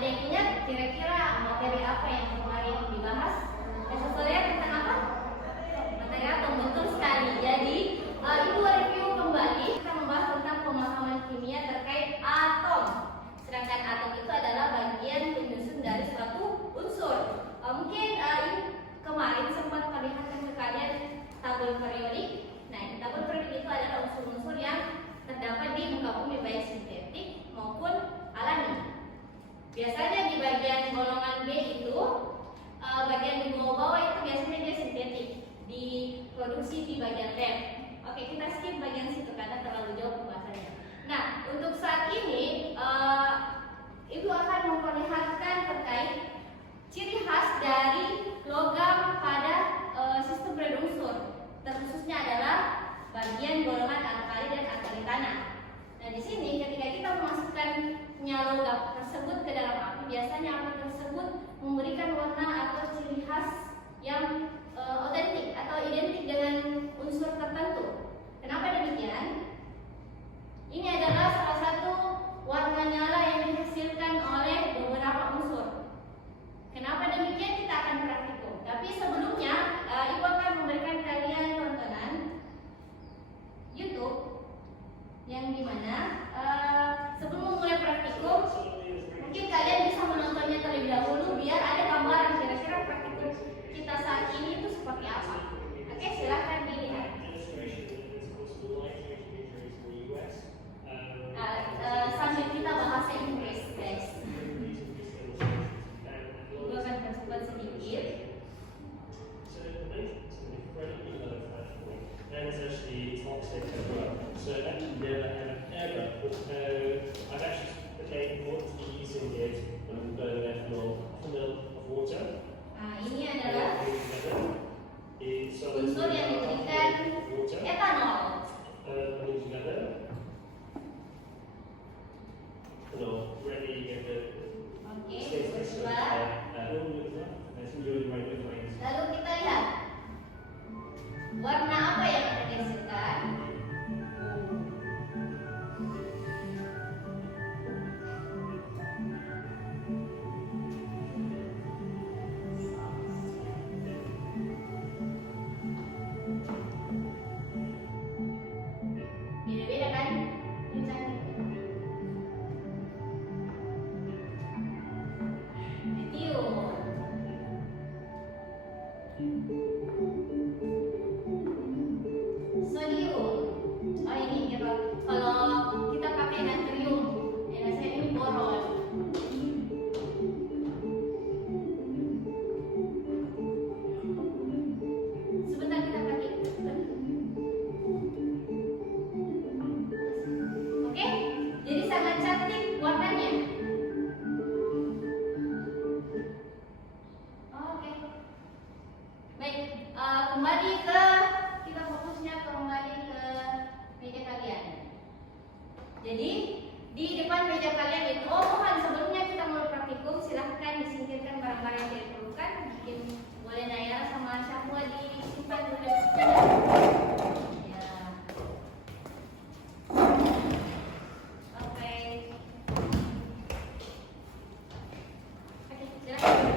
Ada yang ingat kira-kira materi apa yang kemarin dibahas? Sesuai tentang apa? Materi atom, betul sekali. Jadi Ibu review kembali, kita membahas tentang pemahaman kimia terkait atom. Sedangkan atom itu adalah bagian penyusun dari suatu unsur. Mungkin kemarin sempat perlihatkan ke kalian tabel periodik. Nah, tabel periodik itu adalah unsur-unsur yang terdapat di muka bumi baik sintetik maupun alami. Biasanya di bagian golongan B itu, bagian di bawah itu biasanya dia sintetik, diproduksi di bagian lab. Oke, kita skip bagian situ karena terlalu jauh pembahasannya. Nah, untuk saat ini Ibu akan memperlihatkan terkait ciri khas dari logam pada sistem periode unsur. Terkhususnya adalah bagian golongan alkali dan alkali tanah. Nah, di sini ketika kita memasukkannya logam tersebut ke dalam api, biasanya api tersebut memberikan warna atau ciri khas yang otentik atau identik dengan unsur tertentu. Kenapa demikian? Ini adalah salah satu warna nyala yang dihasilkan oleh beberapa unsur. Kenapa demikian? Kita akan praktikum. Tapi sebelumnya, Ibu akan memberikan kalian tontonan YouTube yang dimana sebelum memulai praktikum, mungkin kalian bisa menontonnya terlebih dahulu biar ada gambaran kira-kira praktikum kita saat ini itu seperti apa. Oke, silahkan dilihat. Sambil kita bahasa Inggris, guys. Gue akan percepat sedikit. And it's actually toxic as well. So actually never have ever. I've actually what to be using is burning ethanol, half a ml of water. Ini adalah unsur yang diberikan etanol. Ready get the Lalu kita lihat warna apa yang akan dihasilkan. Beda-beda kan? Ini cantik. Sodium. Oh, ini kalau kita pakai natrium, ini boron. Sebentar kita pakai. Oke, jadi sangat cantik warnanya. Oke. Baik, kembali ke kita fokusnya kembali ke meja kalian. Jadi di depan meja kalian itu, mohon sebelumnya kita mulai praktikum, silahkan disingkirkan barang-barang yang tidak diperlukan. Mungkin boleh Nayara sama Syahwa disimpan dulu. Ya. Oke, silahkan.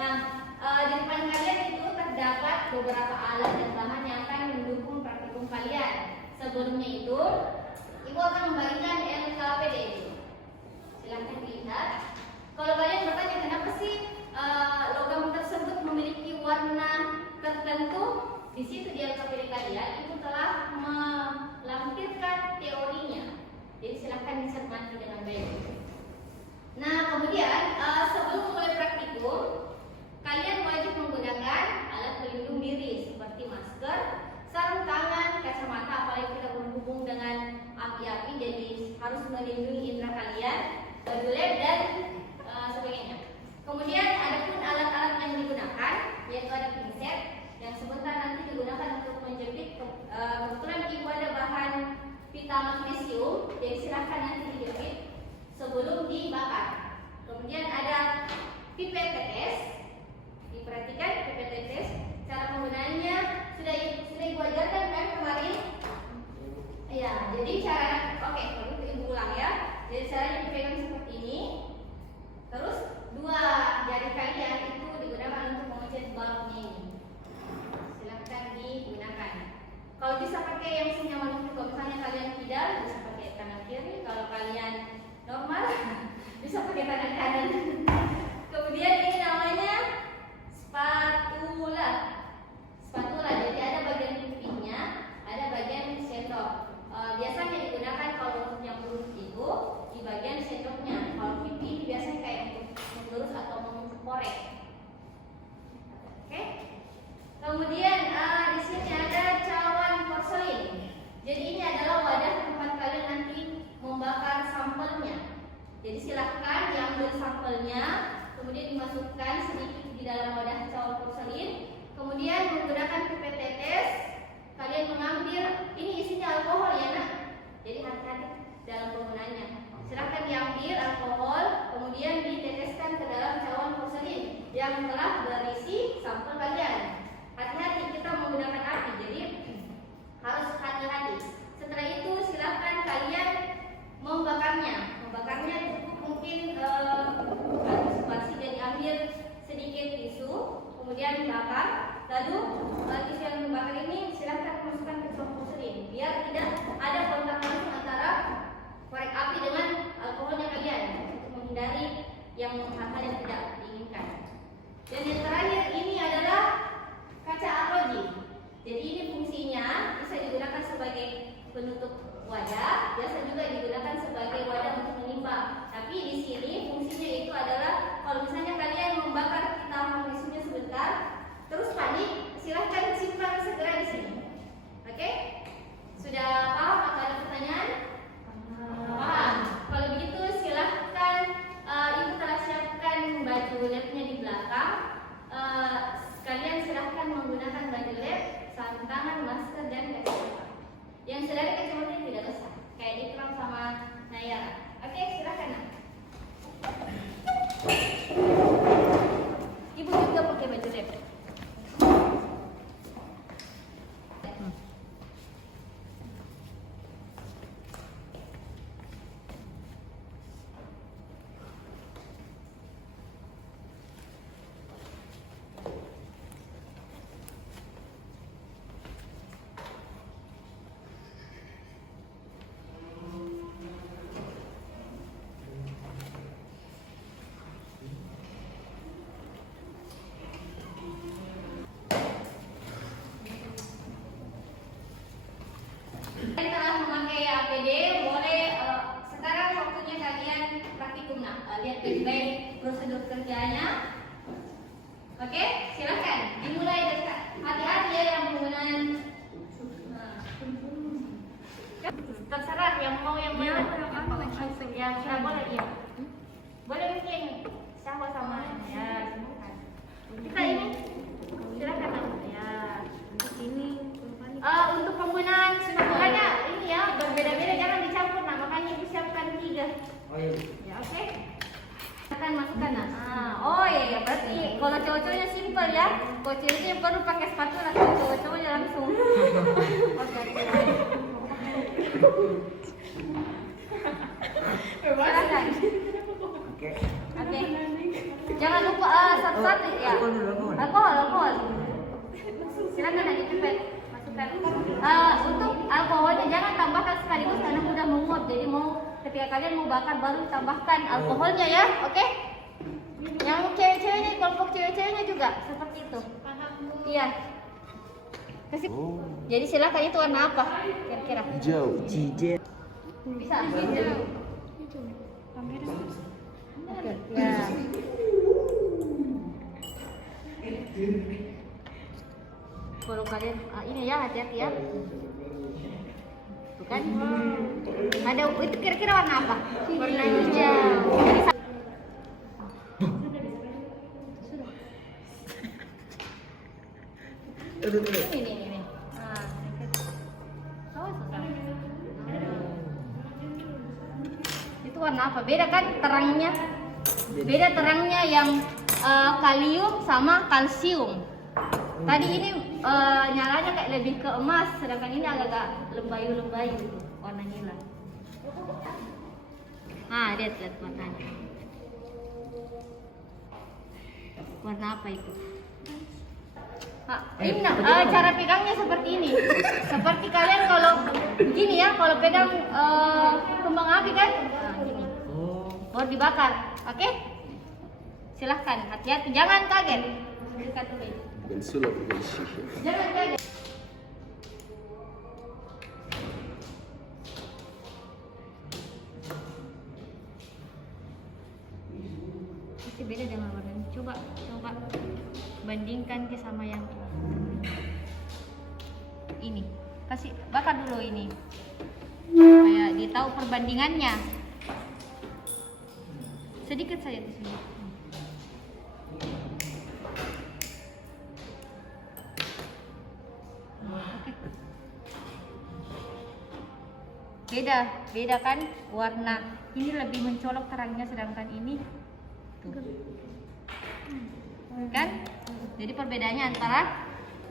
Nah, di depan kalian itu terdapat beberapa alat dan bahan yang akan mendukung praktikum kalian. Sebelumnya itu, Ibu akan membagikan LKPD. Silahkan dilihat. Kalau kalian bertanya kenapa sih logam tersebut memiliki warna tertentu, di situ di LKPD kalian Ibu telah melampirkan teorinya. Jadi silahkan dicermati dengan baik. Nah, kemudian sebelum mulai praktikum, kalian wajib menggunakan alat pelindung diri seperti masker, sarung tangan, kacamata, apalagi kita berhubung dengan api-api, jadi harus melindungi indera kalian, baju lab dan sebagainya. Kemudian ada pun alat-alat yang digunakan, yaitu ada pinset yang sebentar nanti digunakan untuk menjepit. Kebetulan Ibu ada bahan pita magnesium, jadi silahkan nanti dijepit sebelum dibakar. Kemudian ada pipet tetes. Diperhatikan pipet tetes, cara penggunaannya sudah Ibu ajarkan kan kemarin? Ya, jadi cara, oke, kalau itu Ibu ulang ya. Jadi caranya dipegang seperti ini. Terus Jadi silahkan diambil sampelnya, kemudian dimasukkan sedikit di dalam wadah cawan porselin, kemudian menggunakan pipet tetes. Kalian mengambil, ini isinya alkohol ya nak, jadi hati-hati dalam penggunaannya. Silahkan diambil alkohol, kemudian diteteskan ke dalam cawan porselin yang telah berisi sampel kalian. Hati-hati kita menggunakan api, jadi harus hati-hati. Setelah itu silahkan kalian membakarnya. Membakarnya cukup mungkin antisipasi, jadi ambil sedikit tisu, kemudian dibakar. Lalu tisu yang dibakar ini silahkan masukkan ke cawan porselin biar tidak ada kontak langsung antara korek api dengan alkoholnya kalian, untuk menghindari yang hal-hal yang tidak diinginkan. Dan yang terakhir ini adalah kaca arloji. Jadi ini fungsinya bisa digunakan sebagai penutup wadah, biasa juga digunakan sebagai wadah untuk menimba. Tapi di sini fungsinya itu adalah kalau misalnya kalian membakar kita magnesiumnya sebentar, terus panik, silahkan simpan segera di sini. Oke? Sudah paham atau ada pertanyaan? Paham. Kalau begitu silahkan ibu telah siapkan baju labnya di belakang. Kalian silahkan menggunakan baju lab, sarung tangan, masker dan kacamata. Yang sudah ada kacamata tidak usah, kayak Ikram sama Nayara. Oke, silahkan. Ibu juga pakai baju lab. Kalian telah memakai APD, boleh sekarang waktunya kalian praktikum. Nah, lihat baik-baik prosedur kerjanya. Oke, silakan dimulai dekat. Hati-hati ya yang menggunakan. Terserah yang mau yang mana. Yang saya boleh ya. Boleh mungkin sama sama ya. Kita ini silakan ya. Ini. Untuk penggunaan makanya ini ya berbeda-beda, jangan dicampur. Nah, makanya ibu siapkan 3. Oh iya. Ya oke. Akan masukkan nah. Oh iya, berarti kalau cowok-cowoknya simpel ya. Kalau ceweknya perlu pakai spatula, kalau cowok-cowoknya langsung. Oke. Silakan. Oke. Oke. Jangan lupa satu-satu ya. Alkohol. Silakan lagi cepet. Untuk alkoholnya jangan tambahkan sekaligus karena mudah menguap. Jadi ketika kalian mau bakar baru tambahkan alkoholnya ya, oke? Yang cewek-ceweknya, kelompok cewek-ceweknya juga seperti itu. Iya. Jadi silakan, itu warna apa kira-kira? Hijau. Hijau. Bisa? Hijau. Oke. Ya. Kalau kalian ini ya hati-hati ya. Bukan? Ada itu kira-kira warna apa? Warna hijau. Ini. Nah, itu warna apa? Beda kan terangnya? Beda terangnya yang kalium sama kalsium. Tadi ini nyalanya kayak lebih ke emas, sedangkan ini agak lembayu-lembayu warna nila. Lihat warnanya. Warna apa itu? Ini cara pegangnya seperti ini. Seperti kalian kalau begini ya, kalau pegang kembang api kan, gini. Baru dibakar, oke? Silahkan, hati-hati, jangan kaget. Dekat dulu. Jangan kaget. Masih beda dengan warnanya. Coba bandingkan ke sama yang ini. Kasih bakar dulu ini supaya dia tahu perbandingannya. sedikit saja di sini. Beda kan warna. Ini lebih mencolok terangnya, sedangkan ini tuh. Kan? Jadi perbedaannya antara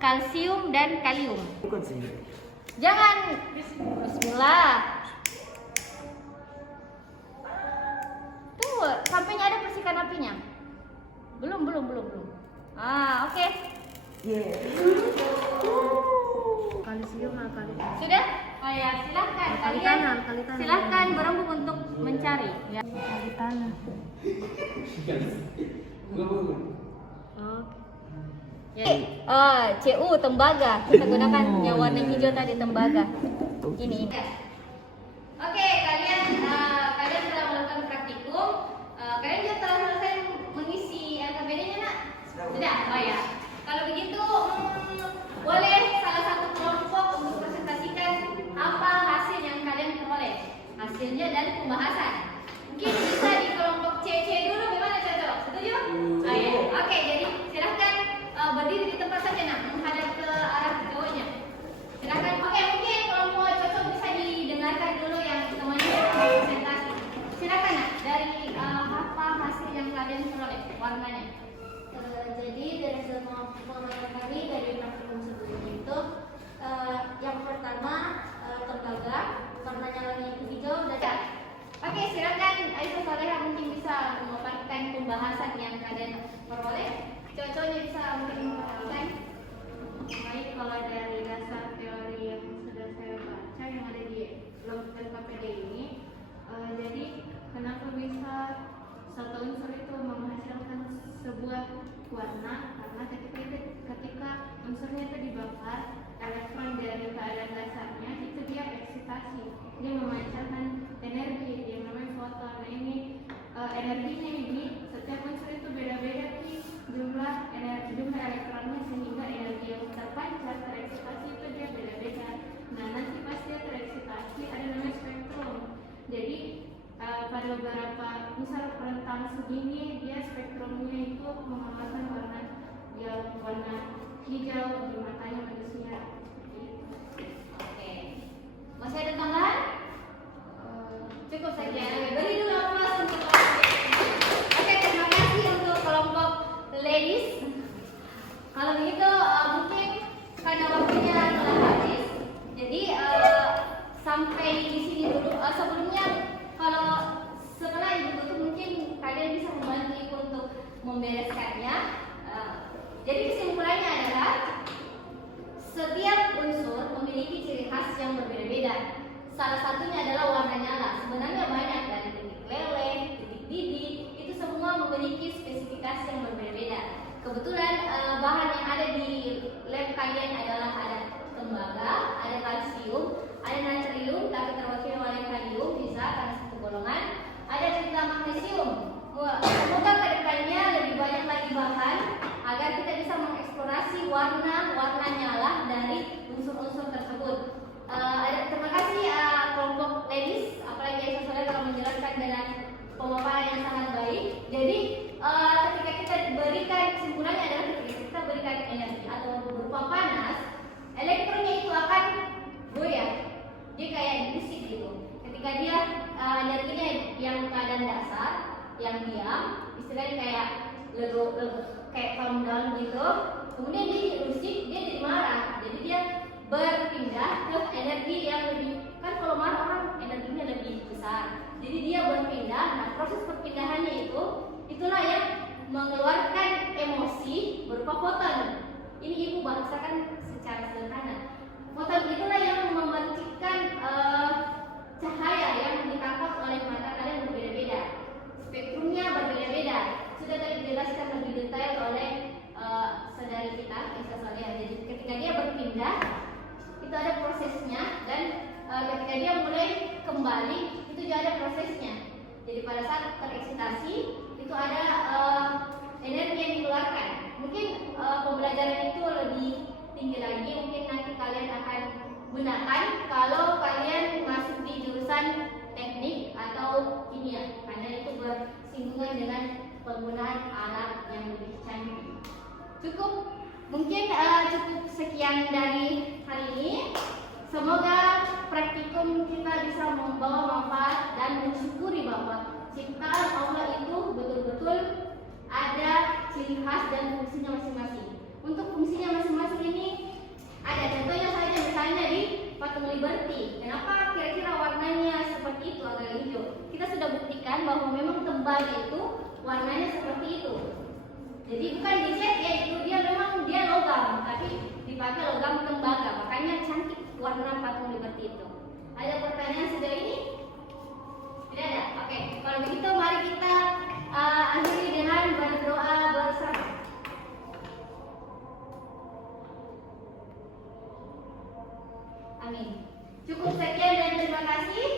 kalsium dan kalium. Bukan sih. Jangan. Bismillah. Tuh, sampingnya ada percikan apinya. Belum. Ah, oke. Yeah. Kalsium kali. Sudah? Oh ya, silahkan Kali kalian. tanah, kali tanah. Silahkan berembuk untuk mencari. Ya. Kali tanah. Ya. CU tembaga. Kita gunakan yang warna hijau tadi, tembaga. Ini. Oke, kalian telah melakukan praktikum. Kalian juga telah selesai mengisi LKPD-nya, Nak? Sudah. Oh ya. Kalau begitu, boleh salah satu kelompok untuk presentasikan apa hasil yang kalian peroleh. Hasilnya dan pembahasan. Mungkin bisa di kelompok CC dulu, bagaimana cocok? Setuju? Oh ya. Oke, jadi silahkan berdiri di tempat saja, Nak, menghadap ke arah cowoknya. Silahkan. Oke, mungkin kelompok cocok bisa didengarkan dulu yang namanya presentasi. Silahkan, Nak, dari apa hasil yang kalian peroleh, warnanya. Jadi dari hasil pengamatan kami dari praktikum sebelumnya itu yang pertama tembaga warna nyalanya itu hijau dan Oke, silakan Aisyah Soleha mungkin bisa memaparkan pembahasan yang kalian peroleh. Cocoknya bisa mungkin memaparkan. Baik, kalau dari dasar teori yang sudah saya baca yang ada di LKPD ini, jadi kenapa bisa satu unsur itu menghasilkan sebuah warna? Karena ketika unsurnya itu dibakar, elektron dari keadaan dasarnya itu dia eksitasi, dia memancarkan energi yang namanya foton. Nah ini energinya ini setiap unsur itu beda-beda nih jumlah elektronnya, sehingga energi yang terpancar tereksitasi itu dia beda-beda. Nah nanti pas dia tereksitasi ada namanya spektrum. Jadi pada beberapa misal rentang segini dia spektrumnya itu mengeluarkan warna hijau di matanya manusia. Oke. Masih ada tambahan? Cukup saja. Beri dulu aplaus untuk kelompok. Oke, terima kasih untuk kelompok ladies. Kalau begitu mungkin karena waktunya telah habis, jadi sampai di sini dulu. Sebelumnya kalau setelah ibu tutup mungkin kalian bisa membantu ibu untuk membereskannya. Jadi kesimpulannya adalah setiap unsur memiliki ciri khas yang berbeda-beda. Salah satunya adalah warna nyala. Sebenarnya banyak, dari titik leleh, titik didih, itu semua memiliki spesifikasi yang berbeda-beda. Kebetulan bahan yang ada di lab kalian adalah ada tembaga, ada kalsium, ada natrium, tapi terwakili oleh kalium, bisa karena satu golongan, ada juga magnesium. Semoga kedepannya lebih banyak lagi bahan agar kita bisa mengeksplorasi warna nyala dari unsur-unsur tersebut. Terima kasih kelompok ladies, apalagi Aisyah Soleha telah menjelaskan dengan pemaparan yang sangat baik. Jadi ketika kita berikan kesimpulannya adalah ketika kita berikan energi atau berupa panas, elektronnya itu akan goyah, dia kayak diusik gitu. Ketika dia energinya yang keadaan dasar, yang diam, istilahnya kayak lego kayak calm down gitu, kemudian dia diusik, dia jadi marah, jadi dia berpindah ke energi yang lebih, kan kalau marah orang energinya lebih besar, jadi dia berpindah. Nah, proses perpindahannya itulah yang mengeluarkan emosi berupa foton. Ini ibu bahasakan secara sederhana. Foton itulah yang memercikan cahaya yang ditangkap oleh mata kalian berbeda-beda, spektrumnya berbeda-beda. Sudah tadi dijelaskan lebih detail oleh saudari kita Aisyah Soleha. Jadi ketika dia berpindah itu ada prosesnya, dan ketika dia mulai kembali itu juga ada prosesnya. Jadi pada saat tereksitasi itu ada energi yang dikeluarkan. Mungkin pembelajaran itu lebih tinggi lagi, mungkin nanti kalian akan gunakan kalau kalian masuk di jurusan teknik atau kimia, karena itu bersinggungan dengan penggunaan alat yang lebih canggih. Cukup, mungkin cukup sekian dari hari ini. Semoga praktikum kita bisa membawa manfaat dan mensyukuri bahwa ciptaan Allah itu betul-betul ada ciri khas dan fungsinya masing-masing. Untuk fungsinya masing-masing ini ada contohnya saja, misalnya di patung Liberty. Kenapa kira-kira warnanya seperti itu, agak hijau? Kita sudah buktikan bahwa memang tembaga itu warnanya seperti itu. Jadi bukan dicat ya, itu dia logam, tapi dipakai logam tembaga, makanya cantik warna patung Liberty itu. Ada pertanyaan sejauh ini? Tidak ada? Oke, kalau begitu mari kita akhiri dengan berdoa bersama. Amin. Cukup sekian dan terima kasih.